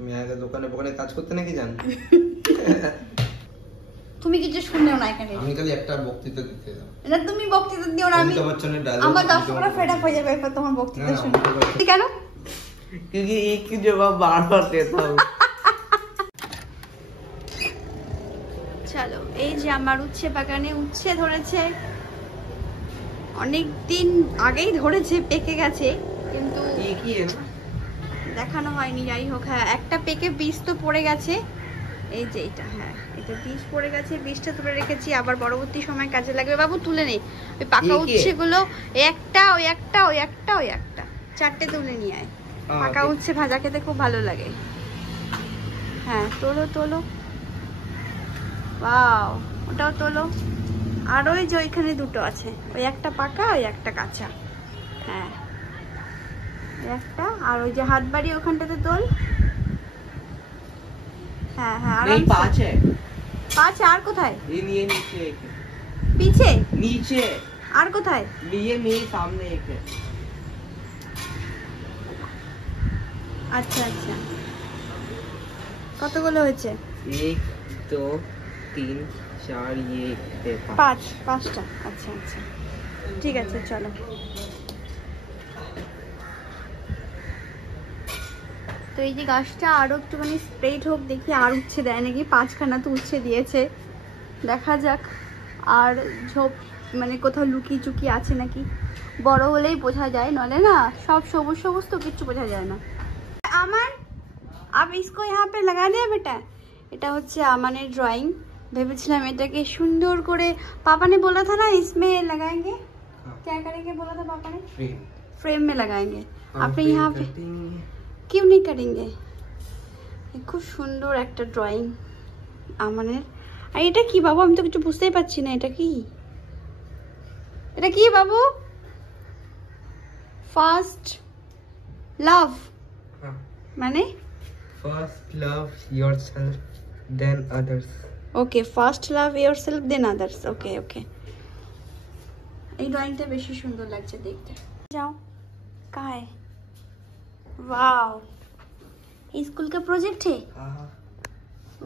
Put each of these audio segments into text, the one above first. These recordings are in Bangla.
তুমি আগে দোকানে দোকানে কাজ করতে নাকি জান? তুমি কিছু শুনলেও না এখানে। আমি খালি একটা বক্তৃতা দিতে যাব। না তুমি বক্তৃতা দিও না, আমি তোমার জন্য ডায়লগ আমার দর্শকরা ফেড আপ হয়ে যাবে এরপর তোমার বক্তৃতা শুনে। কেন? क्योंकि एक ही जवाब बार-बार देता हूँ। চলো, এই যে আমার উচ্ছে বাগানে উচ্ছে ধরেছে, অনেক দিন আগেই ধরেছে, পেকে গেছে, কিন্তু एक ही है ना? দেখানো হয়নি। যাই হোক, হ্যাঁ একটা পেকে বীজ তো পড়ে গেছে, এই যে এটা, হ্যাঁ এটা বীজ পড়ে গেছে, বীজটা তুলে রেখেছি, আবার পরবর্তী সময় কাজে লাগবে। বাবু তুলে নেই ওই পাকা উচ্ছেগুলো, একটা ওই একটা ওই একটা ওই একটা, চারটে তুলে নিয়ে আয়। পাকা উচ্ছে ভাজা খেতে খুব ভালো লাগে। হ্যাঁ তোলো তোলো, ওয়াও ওটাও তোলো। আর ওই যে ওইখানে দুটো আছে, ওই একটা পাকা ওই একটা কাঁচা, হ্যাঁ একটা, আর ওই যে হাত বাড়ি ওখানটাতে তোল। হ্যাঁ হ্যাঁ नहीं पाँच है। পাঁচ আর কোথায়? ये नीचे एक है। পিছে नीचे আর কোথায়? ये मेरे सामने एक है। আচ্ছা আচ্ছা, কতগুলো হয়েছে? एक दो तीन चार ये পাঁচ, পাঁচটা, আচ্ছা আচ্ছা ঠিক আছে চলো। তো এই যে গাছটা আরো একটুখানি স্প্রেড হোক, দেখি আর উচ্ছে দেয় নাকি। পাঁচখানা তো উচ্ছে দিয়েছে, দেখা যাক আর ঝোপ মানে কোথাও লুকিয়ে চুকিয়ে আছে নাকি। বড় হলেই বোঝা যায়, নলে না সব সবুজ সবুজ তো কিচ্ছু বোঝা যায় না। আমান আপ ইসকো यहाँ पे लगा दे बेटा। এটা হচ্ছে আমানের ড্রয়িং, ভেবেছিলাম এটাকে সুন্দর করে, पापा ने बोला था ना इसमें लगाएंगे, क्या करेंगे बोला था पापा ने? फ्रेम में लगाएंगे। আপনি यहाँ पे क्यों नहीं करेंगे? খুব সুন্দর একটা ড্রয়িং আমানের। আর এটা কি বাবু, আমি তো কিছু বুঝতেই পারছি না, এটা কি, এটা কি বাবু? ফার্স্ট লাভ মানে? First love yourself, then others. ওকে, ফার্স্ট লাভ ইয়োরসেলফ দেন আদার্স। ওকে ওকে, এই ড্রয়িংটা বেশি সুন্দর লাগছে দেখতে। যাও कहाँ है? वाओ, स्कूल का प्रोजेक्ट है,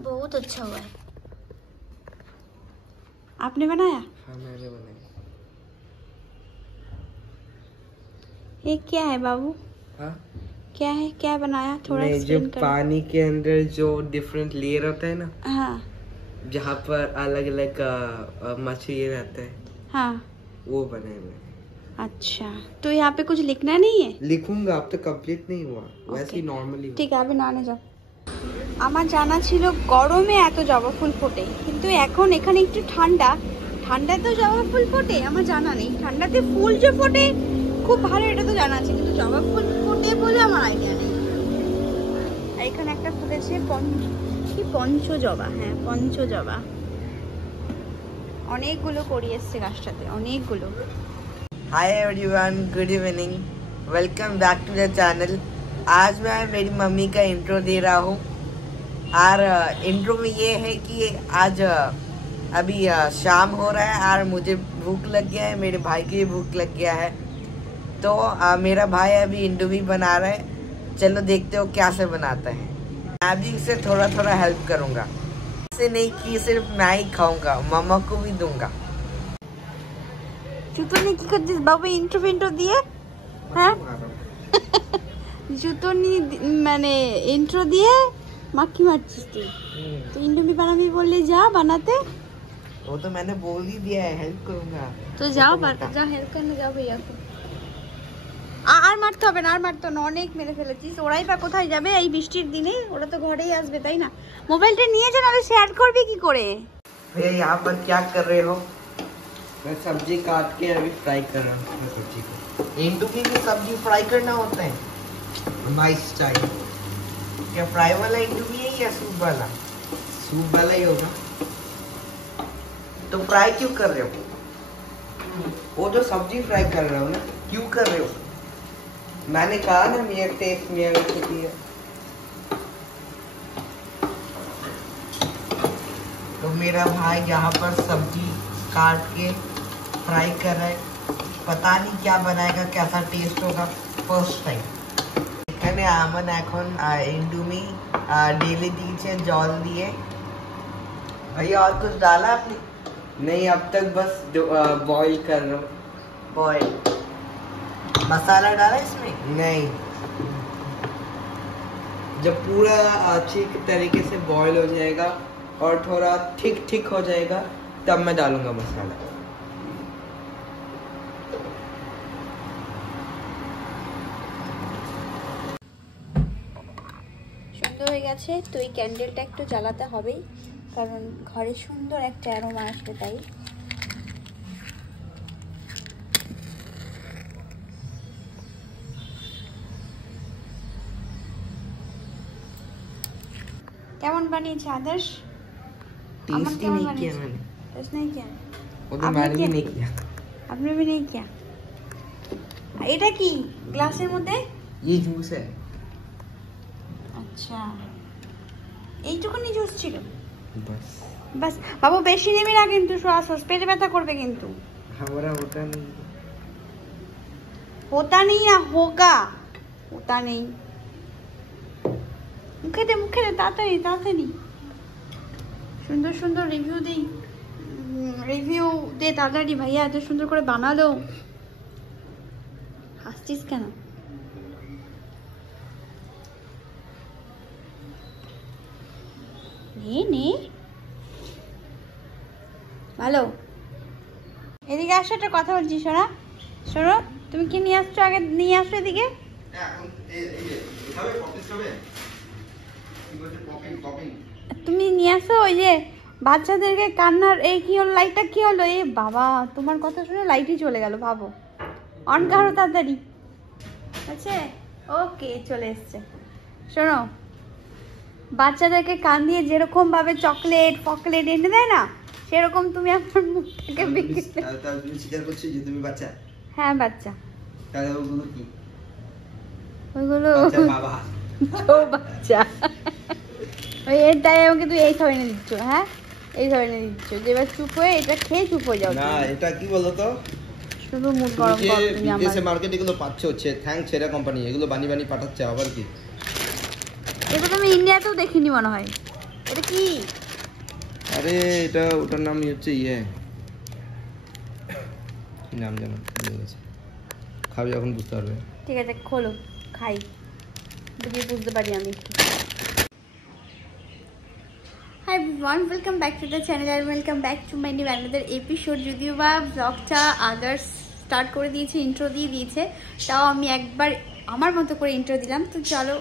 बहुत अच्छा हुआ है। आपने बनाया? हाँ मैंने बनाया। ये क्या है बाबू? हाँ? क्या है, क्या बनाया? थोड़ा जो एक्सप्लेन कर। पानी के अंदर जो डिफरेंट लेयर होता है ना, हाँ जहाँ पर अलग अलग मछली रहता है, हाँ वो बनाए मैं। अच्छा, तो यहाँ पे कुछ लिखना नहीं है? लिखूंगा, अब तो कंप्लीट नहीं हुआ, वैसे ही नॉर्मली। ঠিক আছে, আমি নানে যাও। আমার জানা ছিল গরমে এত জবা ফুল ফোটে, কিন্তু এখন এখানে একটু ঠান্ডা, ঠান্ডাতে জবা ফুল ফোটে আমার জানা নেই। ঠান্ডাতে ফুল যে ফোটে খুব ভালো, এটা তো জানা আছে, কিন্তু জবা ফুল ফোটে বলে আমার আইডিয়া নেই। আর এখানে একটা ফুটেছে কি পঞ্চজবা, হ্যাঁ পঞ্চজবা, অনেকগুলো করি এসছে গাছটাতে, অনেকগুলো। Hi everyone, good evening, welcome back to the channel. आज मैं मेरी मम्मी का इंट्रो दे रहा हूँ, और इंट्रो में ये है कि आज अभी शाम हो रहा है और मुझे भूख लग गया है, मेरे भाई की भी भूख लग गया है, तो मेरा भाई अभी इंडोमी बना रहा है। चलो देखते हो क्या से बनाता है। मैं भी इसे थोड़ा थोड़ा हेल्प करूँगा, ऐसे नहीं कि सिर्फ मैं ही खाऊंगा, मम्मा को भी दूंगा। জুতো নিয়ে কি করছিস বাবু, ইন্ট্রো ফিন্ট্রো দিয়ে? হ্যাঁ জুতো নিয়ে মানে ইন্ট্রো দিয়ে মাক্কি মারছিস তুই? তো ইন্ডোমি বানাবি বললে যা বানাতে। वो तो मैंने बोल ही दिया है, हेल्प करूँगा। তো যাও যাও হেল্প করতে যাও ভাইয়া। আর মারতে হবে না, আর মারতে না, অনেক মেরে ফেলেছিস। ওরাই বা কোথায় যাবে এই বৃষ্টির দিনে? ওরা তো ঘরেই আসবে তাই না? মোবাইলটা নিয়ে যা, নাহলে শেয়ার করবি কি করে? भैया यहाँ पर क्या कर रहे हो? मैं सब्जी काट के अभी फ्राई कर रहा हूँ सब्जी को। इंडोमी में सब्जी फ्राई करना होता है माय स्टाइल। क्या फ्राई वाला इंडोमी है या सूप वाला? सूप वाला ही होगा। तो फ्राई क्यों कर रहे हो? वो जो सब्जी फ्राई कर रहे हो ना, क्यों कर रहे हो? मैंने कहा ना मेरे टेस्ट में रेसिपी है। तो मेरा भाई यहाँ पर सब्जी काट के फ्राई कर रहा है, पता नहीं क्या बनाएगा, कैसा टेस्ट होगा, फर्स्ट टाइम। এখানে আমন এখন ইন্ডোমি डेली दीजिए जॉल दिए। भैया और कुछ डाला आपने? नहीं, अब तक बस बॉईल कर रहा हूँ। बॉयल मसाला डाला इसमें? नहीं, जब पूरा अच्छी तरीके से बॉईल हो जाएगा और थोड़ा ठीक ठीक हो जाएगा तब मैं डालूंगा मसाला। সুন্দর হয়ে গেছে। তো এই ক্যান্ডেলটা একটু জ্বালাতে হবেই, কারণ ঘরে সুন্দর একটা অ্যারোমা আসবে তাই। কেমন বানিয়েছে আদর্শ? আমার टेस्ट ही কেমন नहीं किया বানিয়েছে? मैंने। টেস্ট नहीं किया? वो तो आपने मैंने भी किया? नहीं किया। आपने भी नहीं किया? এটা কি গ্লাসের মধ্যে? ये जूस है। আচ্ছা, এইটুকুনি জুস ছিল? बस বাস বাবু, বেশি নেবে না কিন্তু, শ্বাস পেটে ব্যথা করবে কিন্তু। हमारा होता नहीं। होता नहीं ना होगा, होता नहीं। মুখে দে তাড়াতাড়ি তাড়াতাড়ি। সুন্দর সুন্দর রিভিউ দেই, রিভিউ দে তাড়াতাড়ি ভাইয়া, এত সুন্দর করে বানালো। হাসছিস কেন? নে ভালো। এদিকে আসো, একটা কথা বলছি। শোনো, তুমি কি নিয়ে আসছো? আগে নিয়ে আসো এদিকে। তুমি নিয়ে আসো ওই যে বাচ্চাদেরকে কান্নার। এই কি হলো? লাইটটা কি হলো? এ বাবা, তোমার কথা শুনে লাইটই চলে গেল। ভাবো, অন করো তাড়াতাড়ি। আচ্ছা, ওকে, চলে এসছে। শোনো, বাচ্চাদেরকে কান দিয়ে যেরকম ভাবে চকলেট ফকলেট এনে দেয় না, সেরকম তুমি আমার মুখটাকে বিক্রি। তাহলে তুমি স্বীকার করছো যে তুমি বাচ্চা? হ্যাঁ বাচ্চা। তাহলে ওগুলো কি? ওইগুলো বাচ্চার বাবা। তো বাচ্চা। ওই এটাই আমাকে তুই এই সব এনে দিচ্ছ। হ্যাঁ, এই সব এনে দিচ্ছ যে এবার চুপ হয়ে এটা খেয়ে চুপ হয়ে যাও। না, এটা কি বলো তো? শুধু মুখ গরম তুমি করো যে তুমি আমার। বিদেশে মার্কেটে এগুলো পাচ্ছ হচ্ছে থ্যাঙ্ক ছেড়া কোম্পানি, এগুলো বানি পাঠাচ্ছে আবার কি? এটা তো আমি ইন্ডিয়াতেও দেখিনি মনে হয়। এটা কি? আরে এটা ওটার নাম হচ্ছে ইয়ে, কি নাম জানো, ভুলে গেছি। খাবে যখন বুঝতে পারবে। ঠিক আছে, খোলো, খাই, বুঝিয়ে বুঝতে পারি আমি। Hi everyone, welcome back to the channel আর welcome back to my new another episode. যদিও বা ব্লগটা আদার্স স্টার্ট করে দিয়েছে, ইন্ট্রো দিয়ে দিয়েছে, তাও আমি একবার আমার মতো করে ইন্ট্রো দিলাম। তো চলো,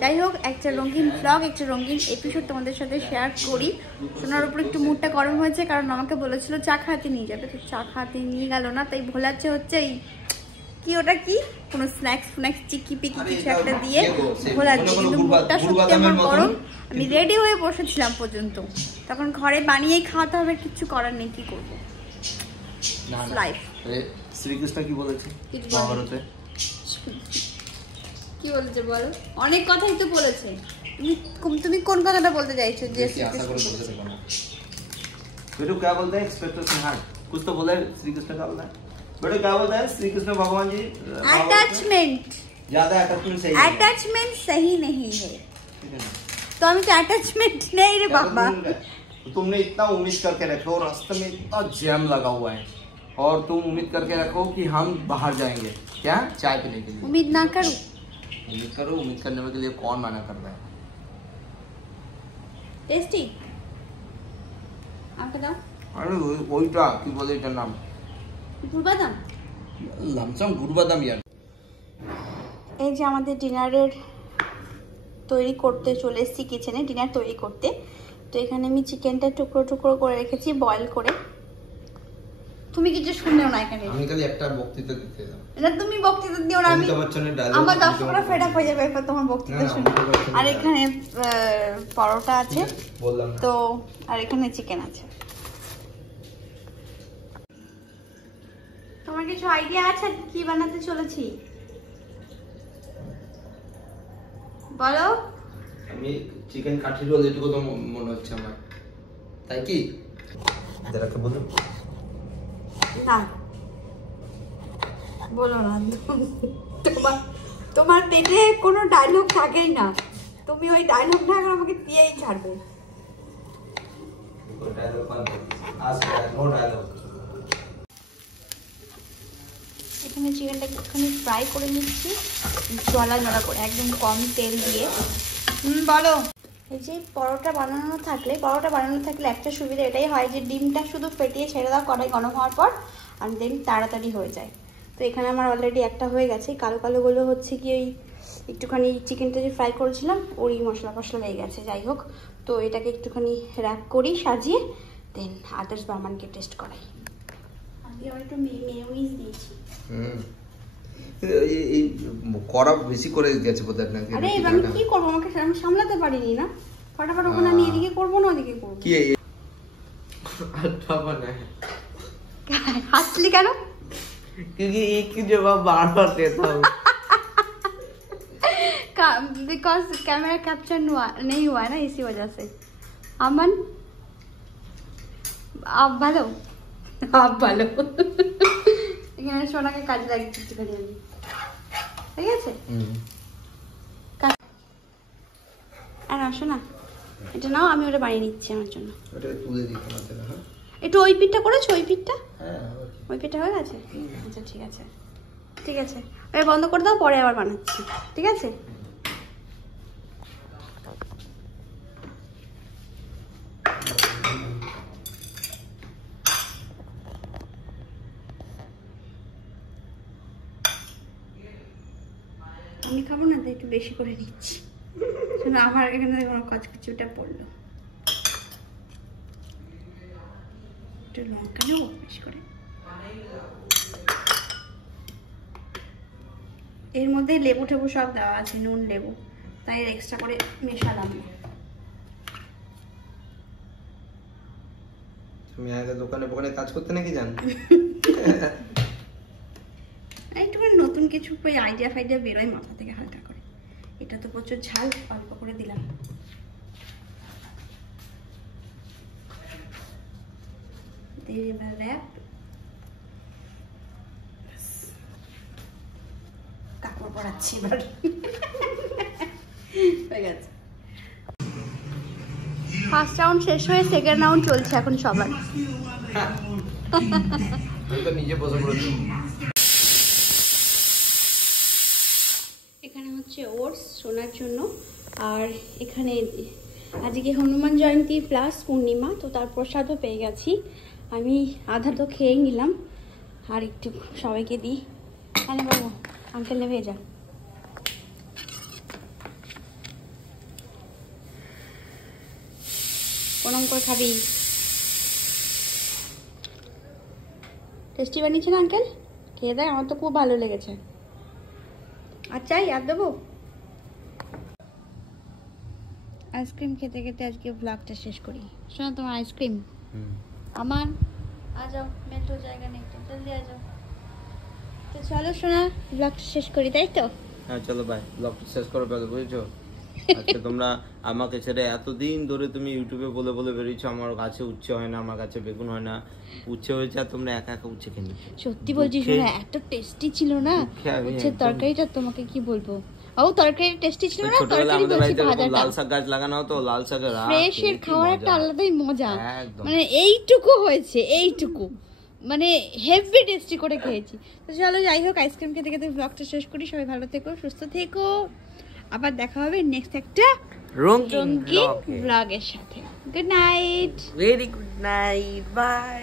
যাই হোক, একটা রঙিন ব্লগ, একটা রঙিন এপিসোড তোমাদের সাথে শেয়ার করি। শোনার উপর একটু মুডটা গরম হয়েছে, কারণ আমাকে বলেছিল চা খাতে নিয়ে যাবে, তো চা খাতে নিয়ে গেল না, তাই ভোলাচ্ছে হচ্ছে এই কি, ওটা কি, কোনো স্ন্যাক্স চিকি পিকি কিছু একটা দিয়ে ভোলাচ্ছে। কিন্তু মুডটা সত্যি আমার গরম। আমি রেডি হয়ে বসেছিলাম পর্যন্ত, তখন ঘরে বানিয়েই খাওয়াতে হবে, কিছু করার নেই, কি করবো, লাইফ। শ্রীকৃষ্ণ কি বলেছে কিছু মহাভারতে? কি বলেছে বলো? অনেক কথাই তো বলেছে। তুমি কোন কথাটা বলতে চাইছো? যে আশা করে বলতে থাকো না। बेटू क्या बोलते हैं एक्सपेक्टेशन हार्ट, कुछ तो बोला है श्री कृष्ण का बोला है। बेटू क्या बोलता है श्री कृष्ण भगवान जी? अटैचमेंट, ज्यादा अटैचमेंट सही अटैचमेंट सही नहीं है। तो हम तो अटैचमेंट नहीं रे बाबा। तो तुमने इतना उम्मीद करके रखो, रास्ते में इतना जैम लगा हुआ है और तुम उम्मीद करके रखो कि हम बाहर जाएंगे क्या चाय पीने के लिए। उम्मीद ना करो, उम्मीद करो। उम्मीद करने के लिए कौन मना कर रहा है? टेस्टी আমাকে দাও। अरे ওইটা কি বলে এটার নাম? গুড়বাদাম। লামসাম গুড়বাদাম ইয়ার। এই যে আমাদের ডিনারের তৈরি করতে চলে এসেছি কিচেনে, ডিনার তৈরি করতে। তো এখানে আমি চিকেনটা টুকরো টুকরো করে রেখেছি বয়েল করে। তুমি কিছু শুনেও না এখানে, আমি খালি একটা বক্তৃতা দিতে এলাম। এটা তুমি বক্তৃতা দিও না, আমি আমার দর্শকরা ফেড আপ হয়ে যাবে এরপর তোমার বক্তৃতা শুনে। আর এখানে পরোটা আছে বললাম তো, আর এখানে চিকেন আছে। তোমার কিছু আইডিয়া আছে কি বানাতে চলেছি? বলো। আমি চিকেন কাঠি রোল এটুকু তো মনে হচ্ছে আমার, তাই কি? যারাকে বলো না, বলো না। তোমার পেটে কোনো ডায়লগ থাকেই না, তুমি ওই ডায়লগটা এখন আমাকে দিয়েই ছাড়বে। এখানে চিকেনটা একটুখানি ফ্রাই করে নিচ্ছি জলা জলা করে, একদম কম তেল দিয়ে। বলো। এই যে পরোটা বানানো থাকলে একটা সুবিধা এটাই হয় যে ডিমটা শুধু ফেটিয়ে ছেড়ে দাও কড়াই গরম হওয়ার পর, আর দেন তাড়াতাড়ি হয়ে যায়। তো এখানে আমার অলরেডি একটা হয়ে গেছে। কালো কালোগুলো হচ্ছে কি ওই একটুখানি চিকেনটা যে ফ্রাই করেছিলাম ওরই মশলা লেগে গেছে। যাই হোক, তো এটাকে একটুখানি র্যাপ করি সাজিয়ে, দেন আদার্স বামানকে টেস্ট করাই। আজকে আবার একটু মেয়োনিজ দিয়েছি। এই কড়া বেশি করে গেছে বোধহয় নাকি? আরে আমি কি করবো, আমাকে আমি সামলাতে পারিনি না, ফটাফট ওখানে আমি এদিকে করবো না ওদিকে করবো। কি হাসলি কেন? क्योंकि एक ही जवाब बार-बार देता हूँ। बिकॉज कैमरा कैप्चर नहीं हुआ है ना, इसी वजह से। अमन आप ভালো এখানে সোনাকে কাজে লাগিয়েছি একটুখানি আমি, ঠিক আছে? আর আসো না, এটা নাও, আমি ওটা বানিয়ে নিচ্ছি আমার জন্য। একটু ওই পিঠটা করেছো? ওই পিঠটা ওই পিঠটা হয়ে গেছে? আচ্ছা ঠিক আছে ঠিক আছে, ওই বন্ধ করে দাও, পরে আবার বানাচ্ছি, ঠিক আছে? আমি খাবো না, তাই একটু বেশি করে নিচ্ছি। আমার এখানে কোনো কচকচিটা পড়লো, একটু লঙ্কা নেবো বেশি করে। এর মধ্যে লেবু টেবু সব দেওয়া আছে, নুন লেবু, তাই এক্সট্রা করে মেশালাম না। তুমি আগে দোকানে কাজ করতে নাকি জান? একটুখানি নতুন কিছু আইডিয়া ফাইডিয়া বেরোয় মাথা থেকে হালকা করে। এটা তো প্রচুর ঝাল, অল্প করে দিলাম। কাপড় পরাচ্ছি এবার, হয়ে গেছে। ফার্স্ট রাউন্ড শেষ হয়ে সেকেন্ড রাউন্ড চলছে এখন সবার। নিজে বসে পড়েছি। এখানে হচ্ছে ওটস সোনার জন্য, আর এখানে আজকে হনুমান জয়ন্তী প্লাস পূর্ণিমা, তো তার প্রসাদও পেয়ে গেছি। আমি আধা তো খেয়ে নিলাম, আর একটু সবাইকে দিই। কেন বাবু, আঙ্কেল নেবে যা। প্রণাম করে খাবি। টেস্টি বানিয়েছেন আঙ্কেল, খেয়ে দেয়, আমার তো খুব ভালো লেগেছে। আচ্ছা আর দেবো? আইসক্রিম খেতে খেতে আজকে ব্লগটা শেষ করি। শোনো তোমার আইসক্রিম আমার, आ जाओ, मेल्ट हो जाएगा नहीं तो जल्दी आ जाओ। तो चलो শোনা, ব্লগটা শেষ করি, তাই তো? হ্যাঁ চলো ভাই, ব্লগটা শেষ করো পেলে, বুঝেছো? আজকে তোমরা আমাকে ছেড়ে এতদিন ধরে তুমি ইউটিউবে বলে বলে বেরিয়েছো আমার গাছে উচ্ছে হয় না, আমার গাছে বেগুন হয় না, উচ্ছে হয়েছে আর তোমরা একা একা উচ্ছে খেয়ে নিচ্ছ। সত্যি বলছি শোনা, এত টেস্টি ছিল না উচ্ছে তরকারিটা, তোমাকে কি বলবো। ও তরকারি টেস্টি ছিল না, তরকারি বলছি ভাজাটা। লাল শাক গাছ লাগানো হতো, লাল শাকের ফ্রেশ এর খাওয়ার একটা আলাদাই মজা, মানে এইটুকু হয়েছে, এইটুকু মানে হেভি টেস্টি করে খেয়েছি। তো চলো যাই হোক, আইসক্রিম খেতে খেতে ব্লগটা শেষ করি। সবাই ভালো থেকো, সুস্থ থেকো, আবার দেখা হবে নেক্সট একটা রঙিন ব্লগের সাথে। Good night, very good night, by.